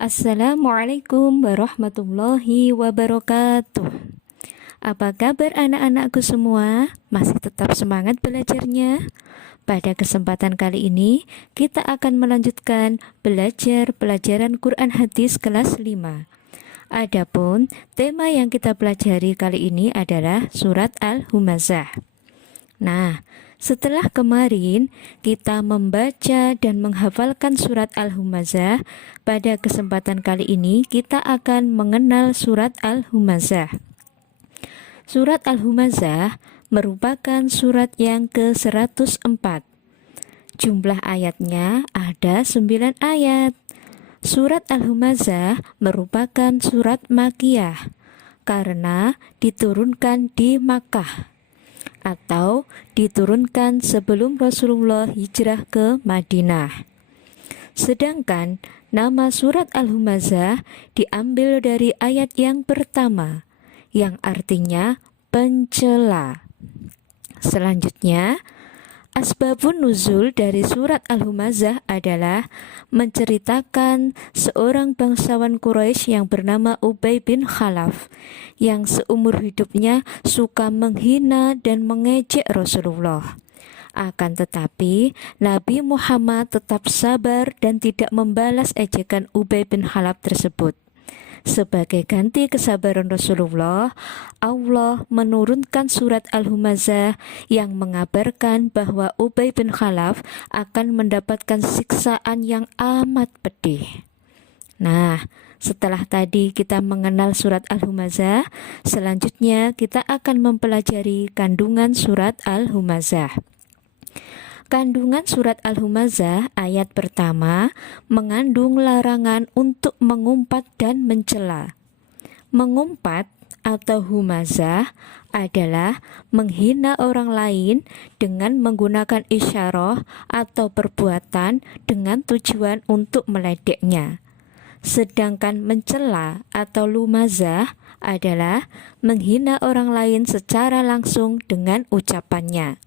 Assalamualaikum warahmatullahi wabarakatuh. Apa kabar anak-anakku semua? Masih tetap semangat belajarnya? Pada kesempatan kali ini, kita akan melanjutkan belajar pelajaran Quran Hadis kelas 5. Adapun tema yang kita pelajari kali ini adalah surat Al-Humazah. Nah, setelah kemarin kita membaca dan menghafalkan surat Al-Humazah, pada kesempatan kali ini kita akan mengenal surat Al-Humazah. Surat Al-Humazah merupakan surat yang ke-104. Jumlah ayatnya ada 9 ayat. Surat Al-Humazah merupakan surat Makkiyah karena diturunkan di Makkah atau diturunkan sebelum Rasulullah hijrah ke Madinah. Sedangkan nama surat Al-Humazah diambil dari ayat yang pertama, yang artinya pencela. Selanjutnya, asbabun nuzul dari surat Al-Humazah adalah menceritakan seorang bangsawan Quraisy yang bernama Ubay bin Khalaf yang seumur hidupnya suka menghina dan mengejek Rasulullah. Akan tetapi, Nabi Muhammad tetap sabar dan tidak membalas ejekan Ubay bin Khalaf tersebut. Sebagai ganti kesabaran Rasulullah, Allah menurunkan surat Al-Humazah yang mengabarkan bahwa Ubay bin Khalaf akan mendapatkan siksaan yang amat pedih. Nah, setelah tadi kita mengenal surat Al-Humazah, selanjutnya kita akan mempelajari kandungan surat Al-Humazah. Kandungan surat Al-Humazah ayat pertama mengandung larangan untuk mengumpat dan mencela. Mengumpat atau humazah adalah menghina orang lain dengan menggunakan isyarah atau perbuatan dengan tujuan untuk meledeknya. Sedangkan mencela atau lumazah adalah menghina orang lain secara langsung dengan ucapannya.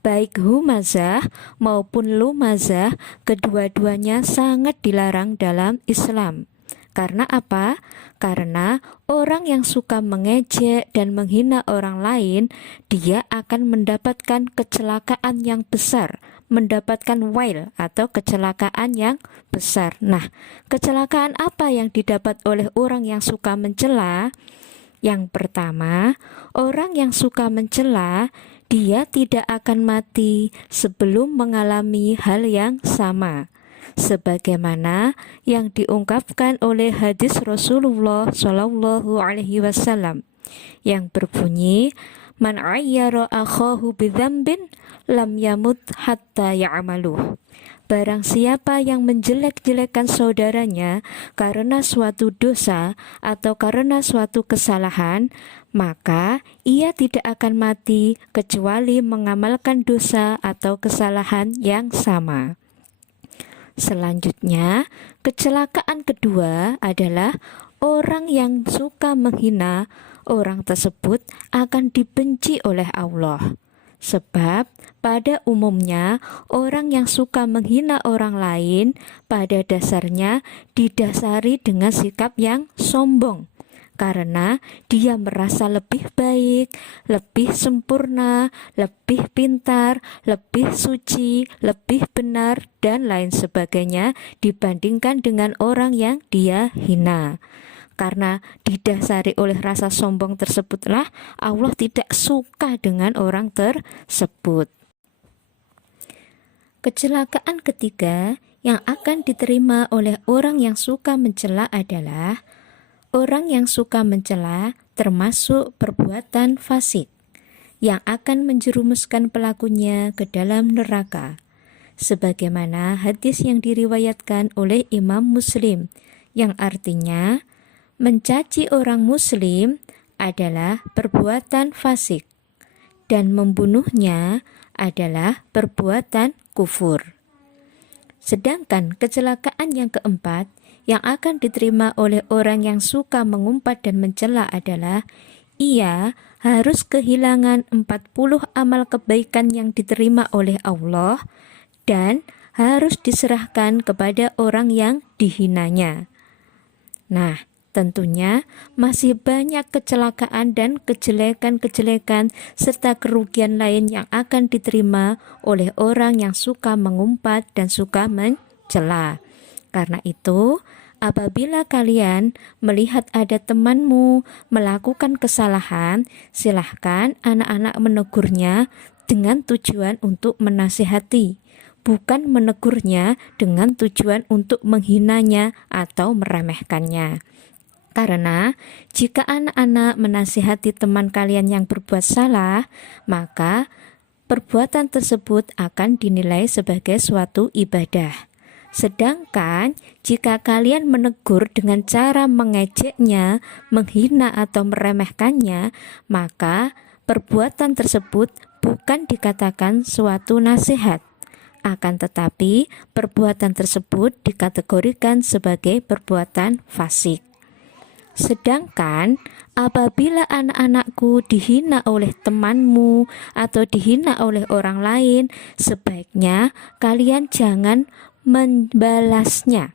Baik humazah maupun lumazah, kedua-duanya sangat dilarang dalam Islam. Karena apa? Karena orang yang suka mengejek dan menghina orang lain, dia akan mendapatkan kecelakaan yang besar, mendapatkan wail atau kecelakaan yang besar. Nah, kecelakaan apa yang didapat oleh orang yang suka mencela? Yang pertama, orang yang suka mencela, dia tidak akan mati sebelum mengalami hal yang sama, sebagaimana yang diungkapkan oleh hadis Rasulullah Shallallahu Alaihi Wasallam yang berbunyi, "Man ayyara akhahu bidzambin lam yamut hatta ya'maluh." Barang siapa yang menjelek-jelekkan saudaranya karena suatu dosa atau karena suatu kesalahan, maka ia tidak akan mati kecuali mengamalkan dosa atau kesalahan yang sama. Selanjutnya, kecelakaan kedua adalah orang yang suka menghina. Orang tersebut akan dibenci oleh Allah. Sebab pada umumnya orang yang suka menghina orang lain pada dasarnya didasari dengan sikap yang sombong, karena dia merasa lebih baik, lebih sempurna, lebih pintar, lebih suci, lebih benar, dan lain sebagainya dibandingkan dengan orang yang dia hina. Karena didasari oleh rasa sombong tersebutlah Allah tidak suka dengan orang tersebut. Kecelakaan ketiga yang akan diterima oleh orang yang suka mencela adalah orang yang suka mencela termasuk perbuatan fasik yang akan menjerumuskan pelakunya ke dalam neraka. Sebagaimana hadis yang diriwayatkan oleh Imam Muslim yang artinya mencaci orang muslim adalah perbuatan fasik dan membunuhnya adalah perbuatan kufur. Sedangkan kecelakaan yang keempat yang akan diterima oleh orang yang suka mengumpat dan mencela adalah ia harus kehilangan 40 amal kebaikan yang diterima oleh Allah dan harus diserahkan kepada orang yang dihinanya. Nah, tentunya masih banyak kecelakaan dan kejelekan-kejelekan serta kerugian lain yang akan diterima oleh orang yang suka mengumpat dan suka mencela. Karena itu, apabila kalian melihat ada temanmu melakukan kesalahan, silahkan anak-anak menegurnya dengan tujuan untuk menasihati, bukan menegurnya dengan tujuan untuk menghinanya atau meremehkannya. Karena jika anak-anak menasihati teman kalian yang berbuat salah, maka perbuatan tersebut akan dinilai sebagai suatu ibadah. Sedangkan jika kalian menegur dengan cara mengejeknya, menghina atau meremehkannya, maka perbuatan tersebut bukan dikatakan suatu nasihat. Akan tetapi, perbuatan tersebut dikategorikan sebagai perbuatan fasik. Sedangkan apabila anak-anakku dihina oleh temanmu atau dihina oleh orang lain, sebaiknya kalian jangan membalasnya.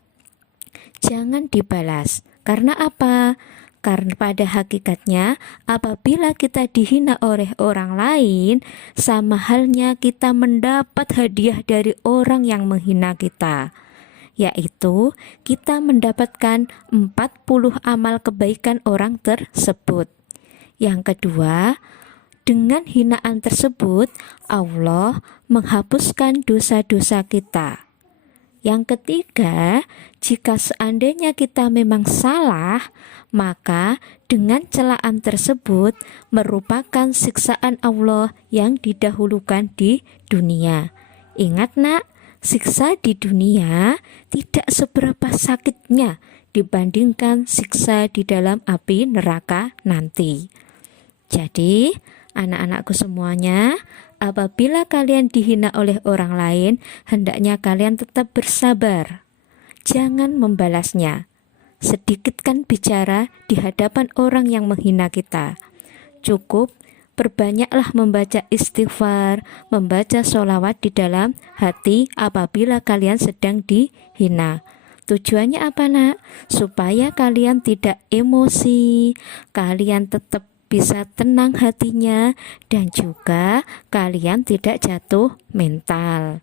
Jangan dibalas. Karena apa? Karena pada hakikatnya apabila kita dihina oleh orang lain, sama halnya kita mendapat hadiah dari orang yang menghina kita, yaitu kita mendapatkan 40 amal kebaikan orang tersebut. Yang kedua, dengan hinaan tersebut Allah menghapuskan dosa-dosa kita. Yang ketiga, jika seandainya kita memang salah, maka dengan celaan tersebut merupakan siksaan Allah yang didahulukan di dunia. Ingat nak, siksa di dunia tidak seberapa sakitnya dibandingkan siksa di dalam api neraka nanti. Jadi, anak-anakku semuanya, apabila kalian dihina oleh orang lain, hendaknya kalian tetap bersabar. Jangan membalasnya. Sedikitkan bicara di hadapan orang yang menghina kita. Cukup perbanyaklah membaca istighfar, membaca sholawat di dalam hati apabila kalian sedang dihina. Tujuannya apa nak? Supaya kalian tidak emosi, kalian tetap bisa tenang hatinya, dan juga kalian tidak jatuh mental.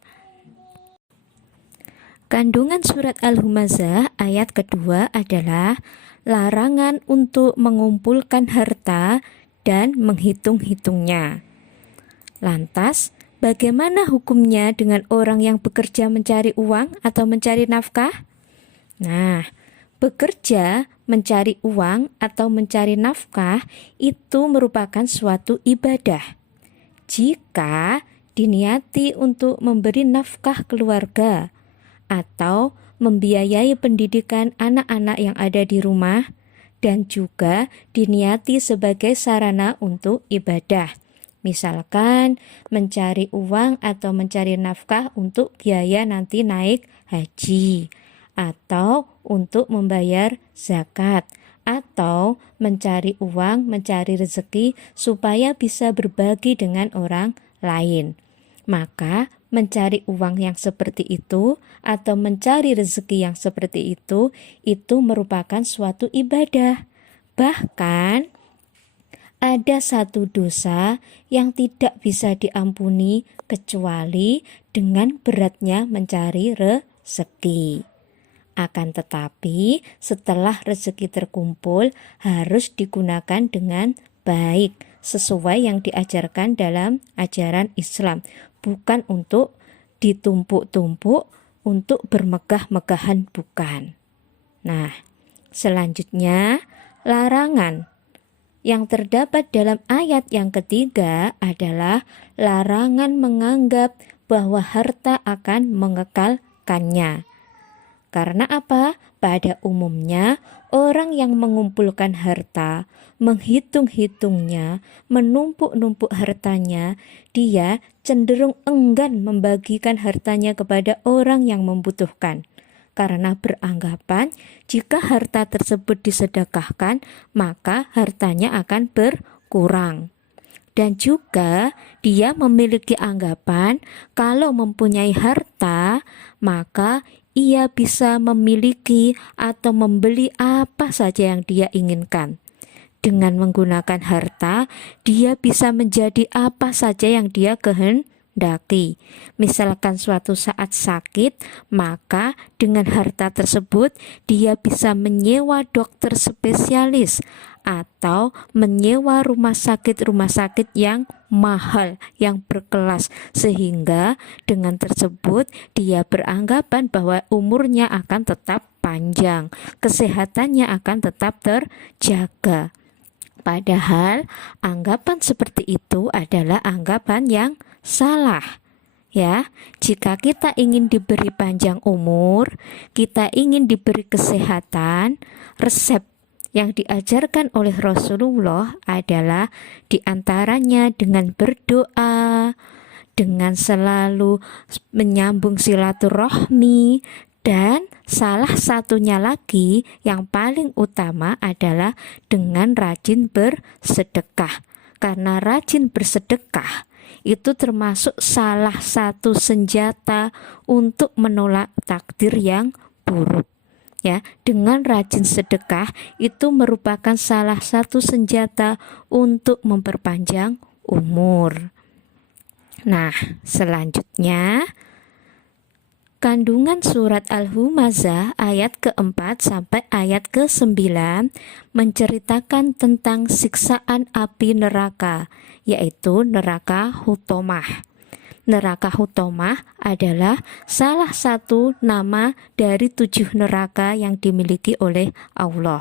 Kandungan surat Al-Humazah ayat kedua adalah larangan untuk mengumpulkan harta dan menghitung-hitungnya. Lantas, bagaimana hukumnya dengan orang yang bekerja mencari uang atau mencari nafkah? Nah, bekerja, mencari uang atau mencari nafkah itu merupakan suatu ibadah. Jika diniati untuk memberi nafkah keluarga atau membiayai pendidikan anak-anak yang ada di rumah, dan juga diniati sebagai sarana untuk ibadah. Misalkan mencari uang atau mencari nafkah untuk biaya nanti naik haji, atau untuk membayar zakat, atau mencari uang, mencari rezeki supaya bisa berbagi dengan orang lain. Maka mencari uang yang seperti itu atau mencari rezeki yang seperti itu merupakan suatu ibadah. Bahkan ada satu dosa yang tidak bisa diampuni kecuali dengan beratnya mencari rezeki. Akan tetapi setelah rezeki terkumpul harus digunakan dengan baik sesuai yang diajarkan dalam ajaran Islam, bukan untuk ditumpuk-tumpuk untuk bermegah-megahan, bukan. Nah, selanjutnya larangan yang terdapat dalam ayat yang ketiga adalah larangan menganggap bahwa harta akan mengekalkannya. Karena apa? Pada umumnya orang yang mengumpulkan harta, menghitung-hitungnya, menumpuk-numpuk hartanya, dia cenderung enggan membagikan hartanya kepada orang yang membutuhkan. Karena beranggapan jika harta tersebut disedekahkan, maka hartanya akan berkurang. Dan juga dia memiliki anggapan kalau mempunyai harta, maka ia bisa memiliki atau membeli apa saja yang dia inginkan. Dengan menggunakan harta, dia bisa menjadi apa saja yang dia kehendaki. Misalkan suatu saat sakit, maka dengan harta tersebut dia bisa menyewa dokter spesialis atau menyewa rumah sakit yang mahal, yang berkelas, sehingga dengan tersebut dia beranggapan bahwa umurnya akan tetap panjang, kesehatannya akan tetap terjaga. Padahal anggapan seperti itu adalah anggapan yang salah. Ya, jika kita ingin diberi panjang umur, kita ingin diberi kesehatan, resep yang diajarkan oleh Rasulullah adalah diantaranya dengan berdoa, dengan selalu menyambung silaturahmi, dan salah satunya lagi yang paling utama adalah dengan rajin bersedekah. Karena rajin bersedekah itu termasuk salah satu senjata untuk menolak takdir yang buruk. Ya, dengan rajin sedekah itu merupakan salah satu senjata untuk memperpanjang umur. Nah, selanjutnya kandungan surat Al-Humazah ayat keempat sampai ayat ke-9 menceritakan tentang siksaan api neraka, yaitu neraka Hutomah. Neraka Hutomah adalah salah satu nama dari 7 neraka yang dimiliki oleh Allah.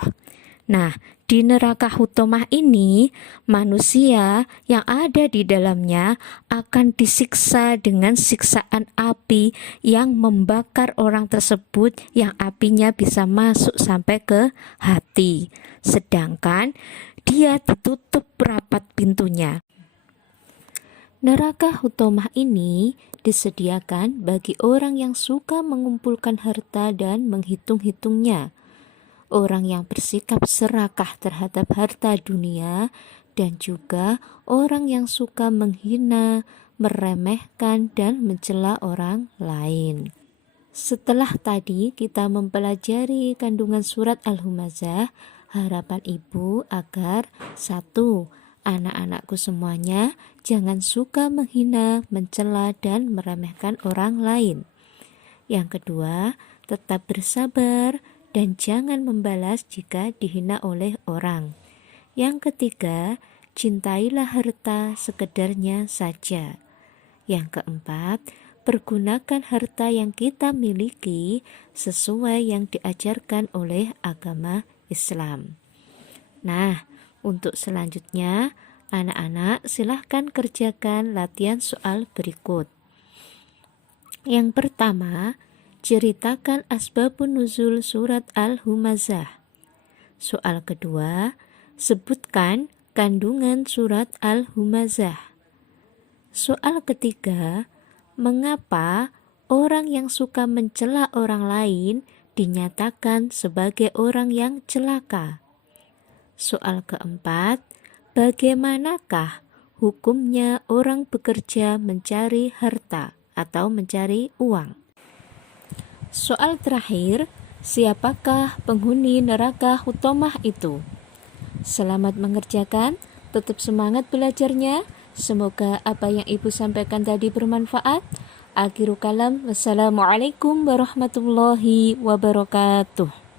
Nah, di neraka Hutomah ini, manusia yang ada di dalamnya akan disiksa dengan siksaan api yang membakar orang tersebut, yang apinya bisa masuk sampai ke hati. Sedangkan dia ditutup rapat pintunya. Neraka Hutomah ini disediakan bagi orang yang suka mengumpulkan harta dan menghitung-hitungnya. Orang yang bersikap serakah terhadap harta dunia, dan juga orang yang suka menghina, meremehkan, dan mencela orang lain. Setelah tadi kita mempelajari kandungan surat Al-Humazah, harapan ibu agar 1. Anak-anakku semuanya jangan suka menghina, mencela, dan meremehkan orang lain. Yang kedua, tetap bersabar dan jangan membalas jika dihina oleh orang. Yang ketiga, cintailah harta sekedarnya saja. Yang keempat, pergunakan harta yang kita miliki sesuai yang diajarkan oleh agama Islam. Nah, untuk selanjutnya, anak-anak silahkan kerjakan latihan soal berikut. Yang pertama, ceritakan asbabun nuzul surat Al-Humazah. Soal kedua, sebutkan kandungan surat Al-Humazah. Soal ketiga, mengapa orang yang suka mencela orang lain dinyatakan sebagai orang yang celaka? Soal keempat, bagaimanakah hukumnya orang bekerja mencari harta atau mencari uang? Soal terakhir, siapakah penghuni neraka Hutomah itu? Selamat mengerjakan, tetap semangat belajarnya. Semoga apa yang ibu sampaikan tadi bermanfaat. Akhiru kalam, wassalamualaikum warahmatullahi wabarakatuh.